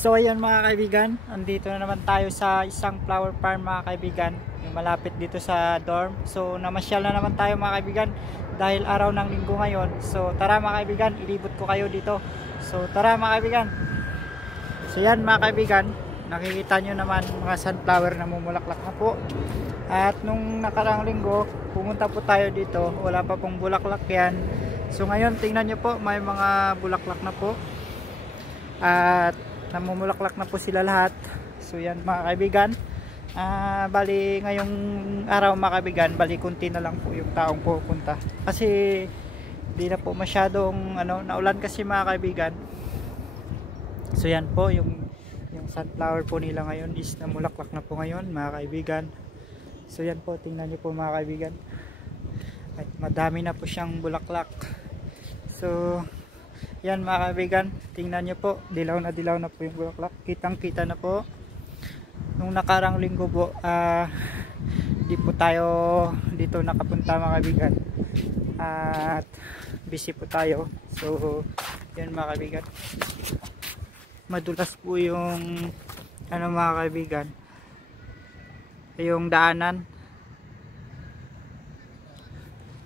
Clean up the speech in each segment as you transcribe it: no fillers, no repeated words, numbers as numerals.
So ayun mga kaibigan, andito na naman tayo sa isang flower farm mga kaibigan, yung malapit dito sa dorm. So namasyal na naman tayo mga kaibigan dahil araw ng linggo ngayon. So tara mga kaibigan, ilibot ko kayo dito. So tara mga kaibigan. So yan mga kaibigan, nakikita nyo naman mga sunflower na mumulaklak na po. At nung nakaraang linggo, pumunta po tayo dito, wala pa pong bulaklak yan. So ngayon tingnan nyo po, may mga bulaklak na po. At namumulaklak na po sila lahat. So yan mga kaibigan, bali ngayong araw mga kaibigan, bali kunti na lang po yung taong pupunta kasi di na po masyadong naulan kasi mga kaibigan. So yan po yung sunflower po nila ngayon is namulaklak na po ngayon mga kaibigan. So yan po, tingnan niyo po mga kaibigan, at madami na po siyang bulaklak. So yan mga kaibigan, tingnan nyo po, dilaw na po yung bulaklak, kitang kita na po. Nung nakarang linggo po, di po tayo dito nakapunta mga kaibigan, at busy po tayo. So yan mga kaibigan, madulas po yung mga kaibigan, yung daanan.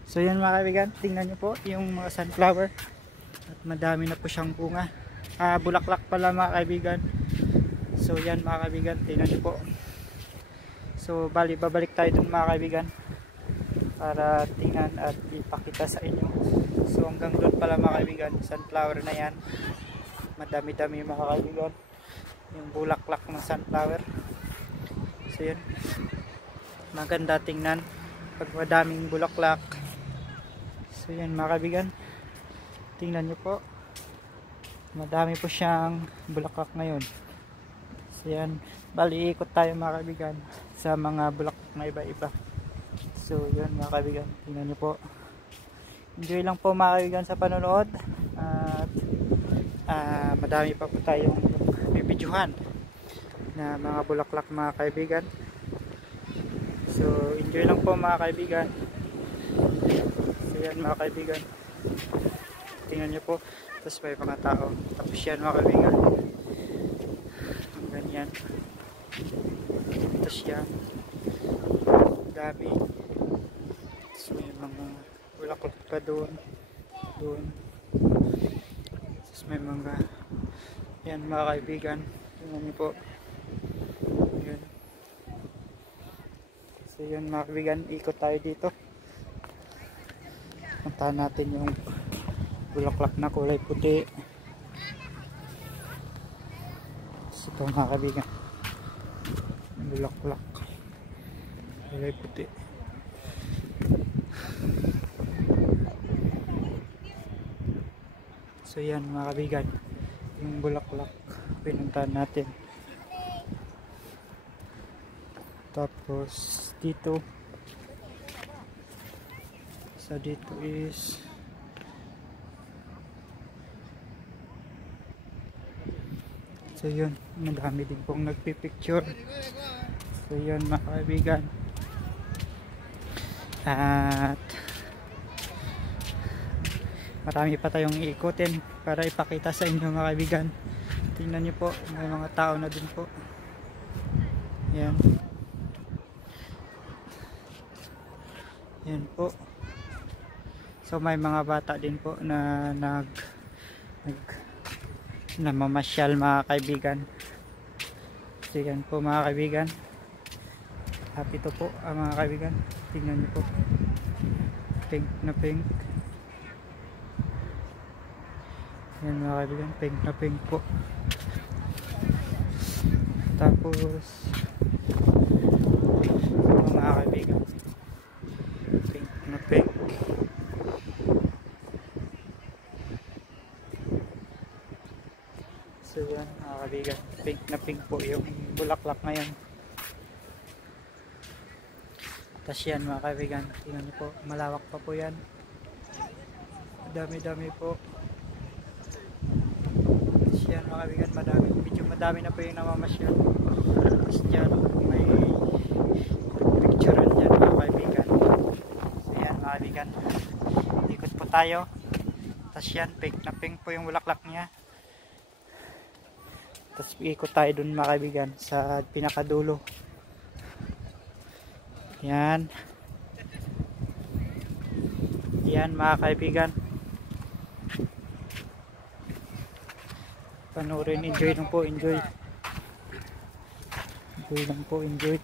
So yan mga kaibigan, tingnan nyo po yung mga sunflower. At madami na po siyang bunga, bulaklak pala mga kaibigan. So yan mga kaibigan, tingnan niyo po. So bali babalik tayo dun mga kaibigan para tingnan at ipakita sa inyo. So hanggang doon pala mga kaibigan, sunflower na yan, madami-dami mga kaibigan yung bulaklak ng sunflower. So yan, maganda tingnan pag madaming bulaklak. So yan mga kaibigan, tingnan nyo po, madami po siyang bulaklak ngayon. So yan, bali ikot tayo mga kaibigan sa mga bulaklak na iba-iba. So yan mga kaibigan, tingnan nyo po. Enjoy lang po mga kaibigan sa panonood. At madami pa po tayong bibidyohan na mga bulaklak mga kaibigan. So enjoy lang po mga kaibigan. So yan mga kaibigan, tingnan nyo po, tapos may mga tao, tapos yan mga kaibigan, ganyan, tapos yan, dami, tapos may mga bulaklak pa doon, tapos may mga, yan mga kaibigan, tingnan nyo po, yan. So yan mga kaibigan, ikot tayo dito, puntahan natin yung bulaklak na kulay puti. So, ito mga kaibigan, bulaklak kulay puti. So yan mga kaibigan, yung bulaklak pinuntahan natin. Tapos dito, so dito is so yun, madami din pong nagpipicture. So yun mga kaibigan, at marami pa tayong iikutin para ipakita sa inyo mga kaibigan. Tingnan nyo po, may mga tao na din po. Yan, yan po. So may mga bata din po na namamasyal mga kaibigan. So yan po mga kaibigan, happy to po mga kaibigan. Tingnan niyo po, pink na pink. Yan mga kaibigan, pink na pink po. Tapos mga kaibigan, pink na pink. So yan mga kaibigan, pink na pink po yung bulaklak ngayon. Tapos yan mga kaibigan, tingnan niyo po, malawak pa po yan, dami-dami po. Tapos yan mga kaibigan, medyo madami na po yung namamasyal. Tapos dyan may picturean dyan mga kaibigan. So yan mga kaibigan, ikot po tayo. Tapos yan, pink na pink po yung bulaklak niya. Tapos ikot tayo dun mga kaibigan sa pinakadulo. Yan. Yan mga kaibigan. Panoorin, enjoy lang po, enjoy. Enjoy lang po, enjoy.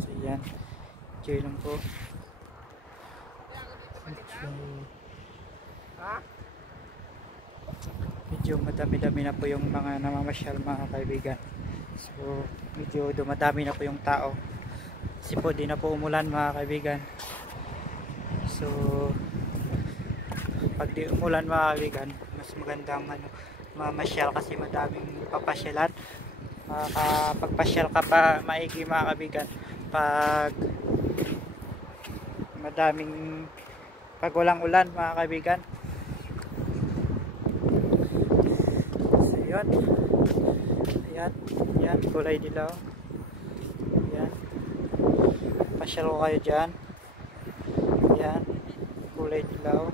So yan, enjoy lang po. Medyo madami-dami na po yung mga namamasyal mga kaibigan. So medyo dumadami na po yung tao. Kasi po di na po umulan mga kaibigan. So pag di umulan mga kaibigan, mas magandang mamasyal kasi madaming papasyalan. Makakapagpasyal ka pa maigi mga kaibigan pag madaming pag walang ulan mga kaibigan. So yun, yan kulay dilaw. Yan, pasyal ko kayo dyan. Yan, kulay dilaw,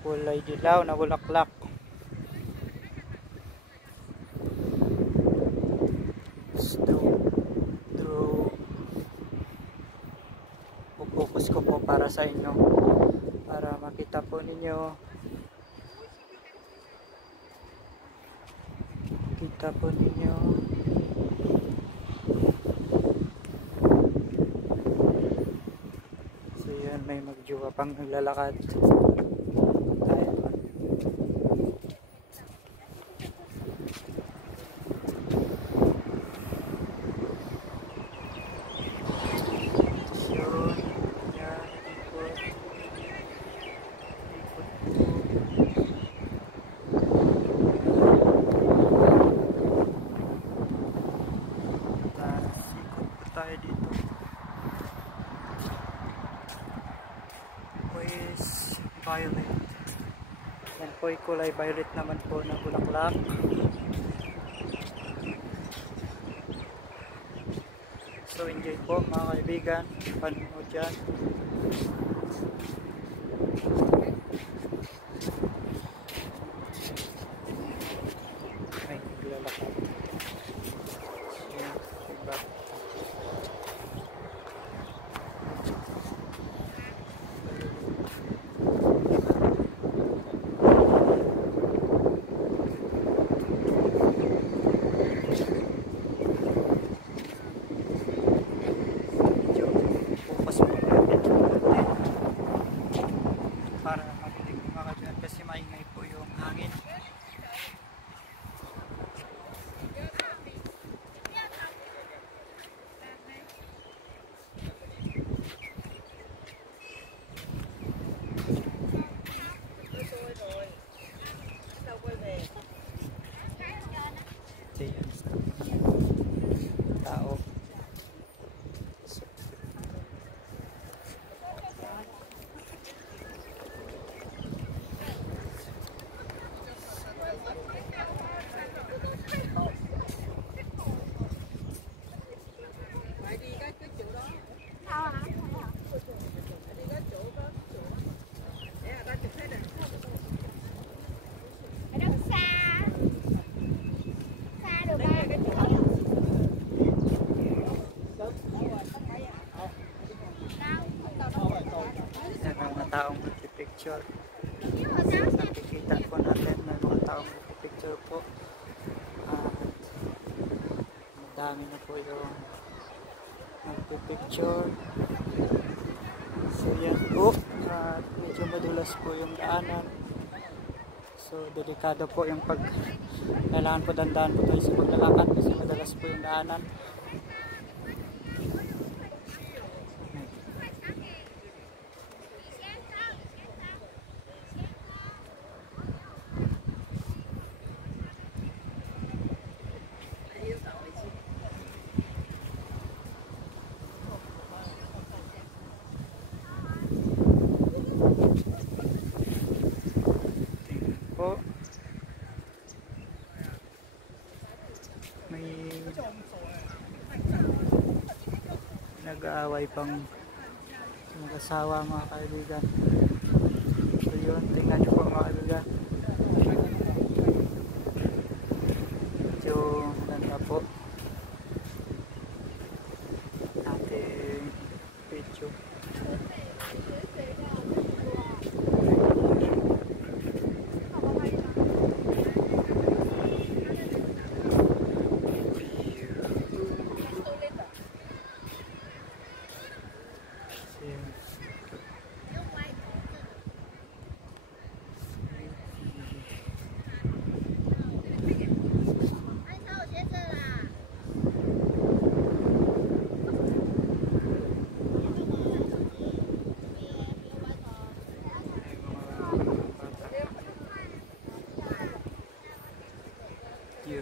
kulay dilaw na bulaklak. Focus ko po para sa inyo para makita po ninyo, kita po ninyo. So yan, may magjuwa pang naglalakad tayo. Tayo dito is violet. Yan po ay kulay violet naman po na bulaklak. So enjoy po mga kaibigan, panood dyan. Ay, naglalakad. Diba? Para makinig mga dyan kasi maingay po yung hangin. Tao. Yan ang mga taong magpipicture. Nakikita po natin na mga taong magpipicture po. Madami na po yung magpipicture. So yan po, medyo madulas po yung daanan. So delikado po yung kailangan po dandaan po tayo sa paglalakad kasi madalas po yung daanan. Po, may Nag-aaway pang mag-asawa mga kaibigan. So yun, tingnan nyo po mga kaibigan. Medyo maganda po ating video. Yun.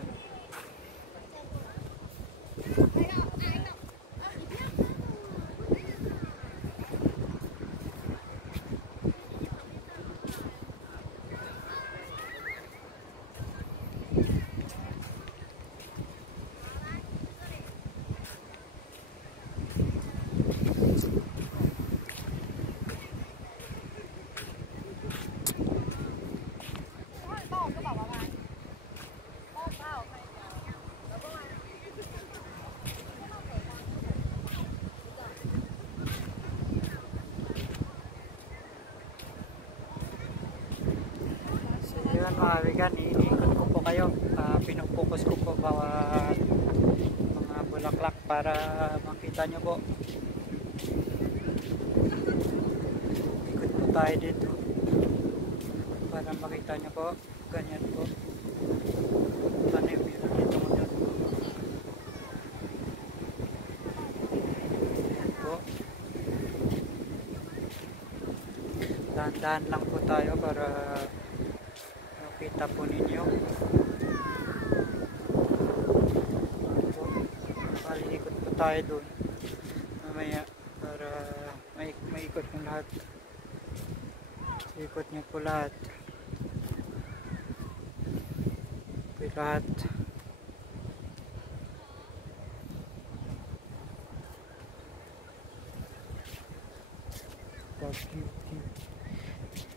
Yun mga kaibigan, iniikot ko po kayo, pinupokus ko po bawat mga bulaklak para makita nyo po. Ikot po tayo dito para makita nyo po, ganyan po. Ano yung meron dito mo dun? Ganyan po. Dahan-dahan lang po tayo para kita po ninyo. Palikot po tayo doon mamaya para maikot ng lahat. Ikot nyo po lahat. Lahat.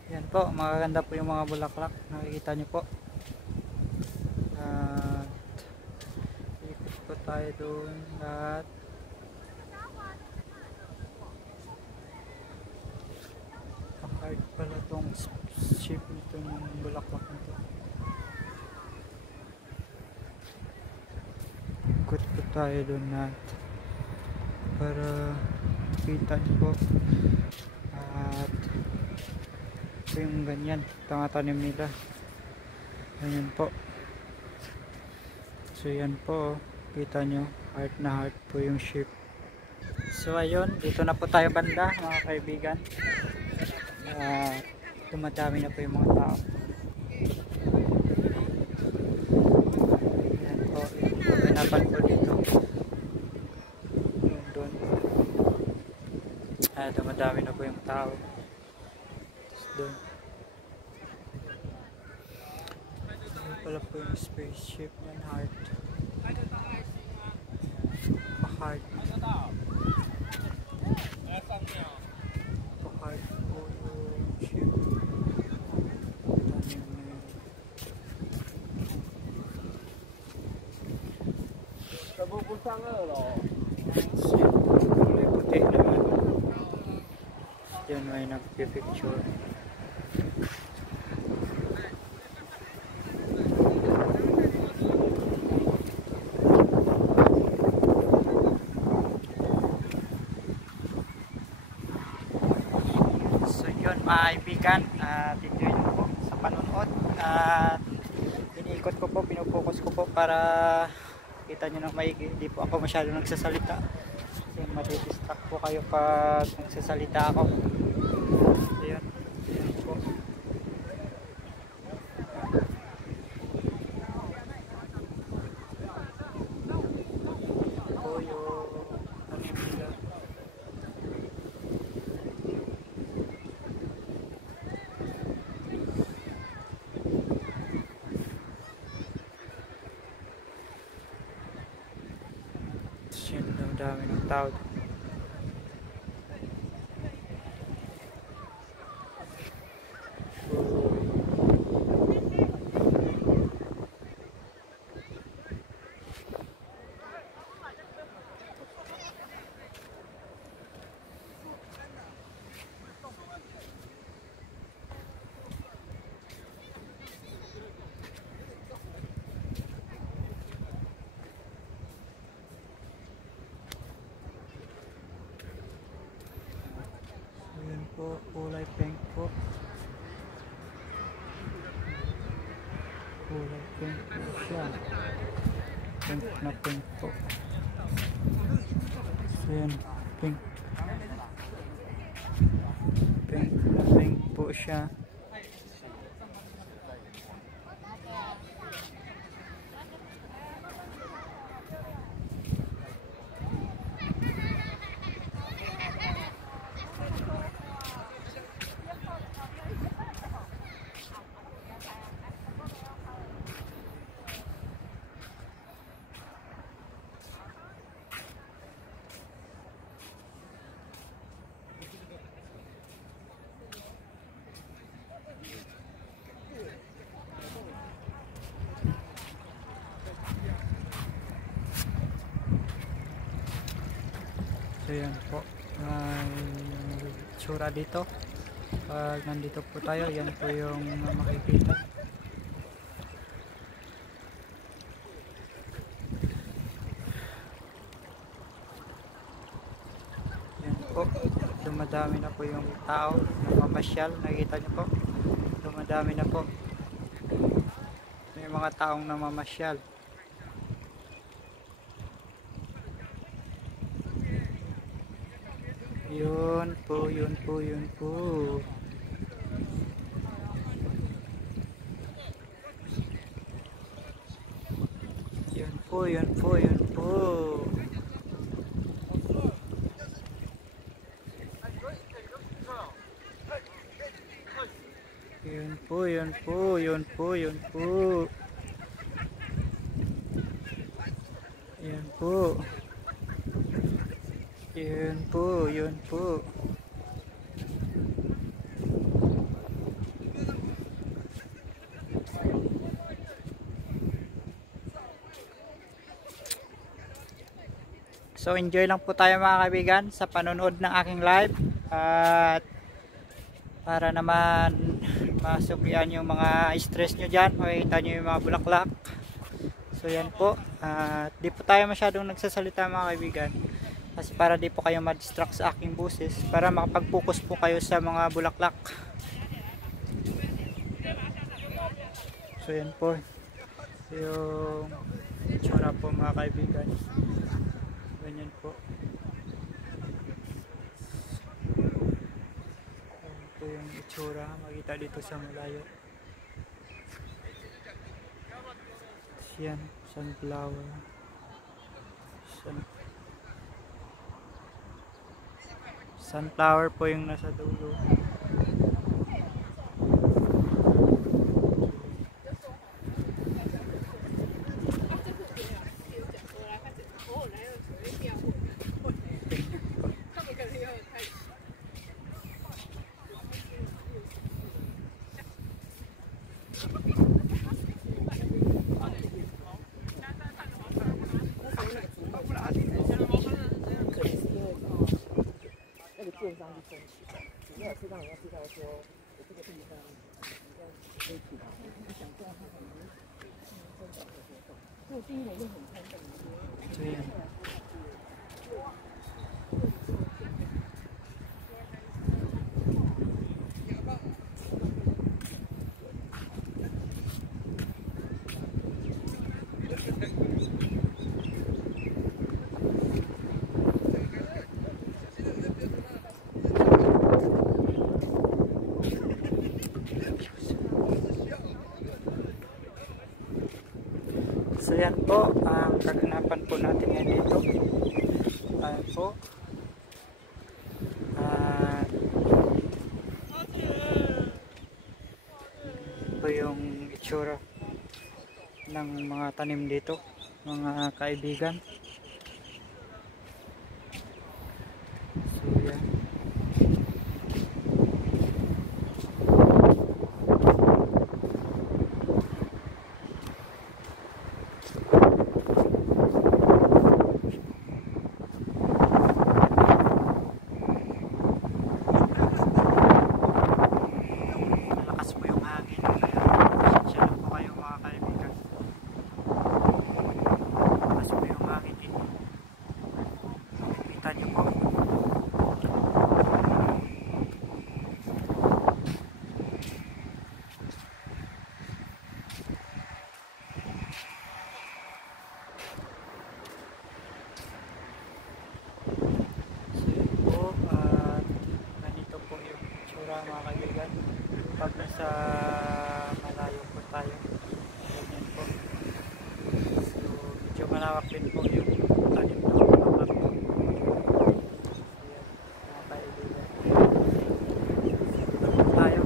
Yan po, magaganda po yung mga bulaklak, nakikita nyo po. At ikot po tayo doon lahat. Hard pala tong shape nito ng bulaklak nito. Ikot po tayo doon lahat para kita nyo po. At ito yung ganyan, tanim nila. Ganyan po. So yan po, kita nyo, heart na heart po yung shape. So ayun, dito na po tayo banda mga kaibigan. Tumatami na po yung mga tao. Yan po, yung paganapan po dito. Yung doon. Tumatami na po yung tao. Doon. Ayan pala po yung spaceship ng heart. Pa-heart. Pa-heart po yung ship. Tanim na yun. Kulay puti naman. Diyan may nagpipicture. Mga kaibigan, enjoy nyo po sa panonood at iniikot ko po, pinupokus ko po para kita nyo ng maigi. Hindi po ako masyado nagsasalita kasi madidistract po kayo pag nagsasalita ako. Ayan, ayan po. Po yung tanim nila. Yan, dami ng tao. Ayan po, kulay pink po. Kulay pink po siya. Pink na pink po. So yan, pink. Pink na pink po siya. So yan po, tsura dito. Pag nandito po tayo, yan po yung makikita. Yan po, dumadami na po yung tao, namamasyal, nakita nyo po, dumadami na po. May mga taong namamasyal. Yun po, yun po, yun po. Yun po, yun po, yun po. Yun po, yun po, yun po, yun po. Yun po. Yun po, yun po. So enjoy lang po tayo mga kaibigan sa panonood ng aking live. At para naman masuplian yung mga stress nyo dyan, makikita nyo yung mga bulaklak. So yan po. Di po tayo masyadong nagsasalita mga kaibigan. Kasi para di po kayo ma-distract sa aking boses, para makapag-focus po kayo sa mga bulaklak. So yan po yung itsura po mga kaibigan. Ganyan po. Yan po yung itsura, makita dito sa malayo. Yan, sunflower. Sunflower po yung nasa dulo. So yan. So yan po, ang kaganapan po natin ngayon dito. Ayan po. Ito yung itsura ng mga tanim dito, mga kaibigan. malawak din po yung tanim ng bulaklak po. Ayan, mga kaibigan. Dito po tayo.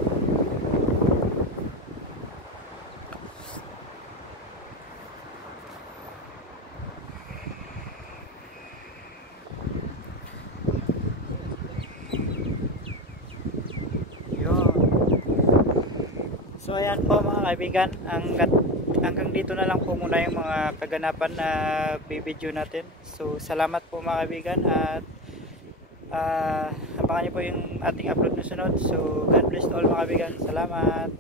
So ayan po mga kaibigan, hanggang dito na lang po muna yung mga kaganapan na bibidyo natin. So salamat po mga kaibigan at abangan niyo po yung ating upload na sunod. So God bless to all mga kaibigan. Salamat.